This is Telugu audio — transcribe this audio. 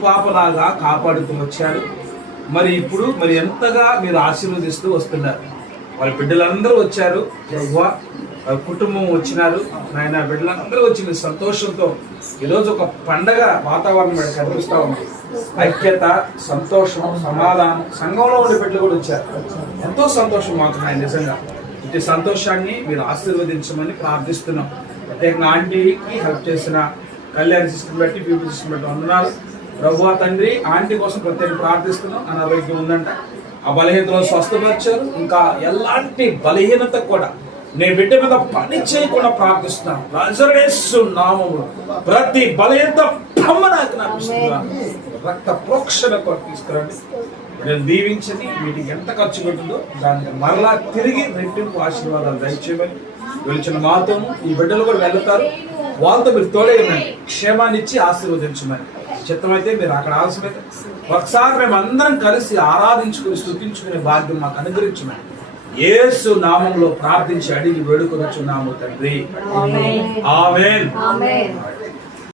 పాపలాగా కాపాడుతూ వచ్చారు. మరి ఇప్పుడు ఎంతగా మీరు ఆశీర్వదిస్తూ వస్తున్నారు. వాళ్ళ బిడ్డలందరూ వచ్చారు, ప్రభువా వాళ్ళ కుటుంబం వచ్చినారు నాయన. బిడ్డలందరూ వచ్చిన సంతోషంతో ఈరోజు ఒక పండగ వాతావరణం ఇక్కడ కనిపిస్తూ ఉంది. ఐక్యత, సంతోషం, సమాధానం. సంఘంలో ఉండే బిడ్డలు కూడా వచ్చారు. ఎంతో సంతోషం మాకు నాయన. నిజంగా ఇటు సంతోషాన్ని మీరు ఆశీర్వదించమని ప్రార్థిస్తున్నాం. ప్రత్యేకంగా ఆంటీకి హెల్ప్ చేసిన కళ్యాణ్ సిస్టమ్ బట్టి, పీపుల్ సిస్టమ్ బట్టి వందనాలు ప్రభువా తండ్రి. ఆంటీ కోసం ప్రత్యేకంగా ప్రార్థిస్తున్నాం. అనారోగ్యం ఉందంట, ఆ బలహీనతను స్వస్థపరిచారు. ఇంకా ఎలాంటి బలహీనత కూడా నేను బిడ్డ మీద పని చేయకుండా ప్రార్థిస్తున్నాను. నజరేసు నామములో ప్రతి బలహీనత రక్త ప్రోక్షణ కొరకు తీసుకురండి. నేను దీవించని వీటికి ఎంత ఖర్చు పెట్టిందో దానికి మరలా తిరిగి రెట్టింపు ఆశీర్వాదాలు దయచేయమని వెలిచిన మాతోను ఈ బిడ్డలు కూడా వెళ్తారు. వాళ్ళతో మీరు తోడేయమని, క్షేమాన్ని ఇచ్చి ఆశీర్వదించమని. చిత్తమైతే మీరు అక్కడ ఆలస్యమైతే ఒకసారి మేము అందరం కలిసి ఆరాధించుకుని స్తుతించుకునే భాగ్యం మాకు అనుగ్రహించమని యేసు నామంలో ప్రార్థించి అడిగి వేడుకొనుచున్నాము తండ్రి. ఆమేన్.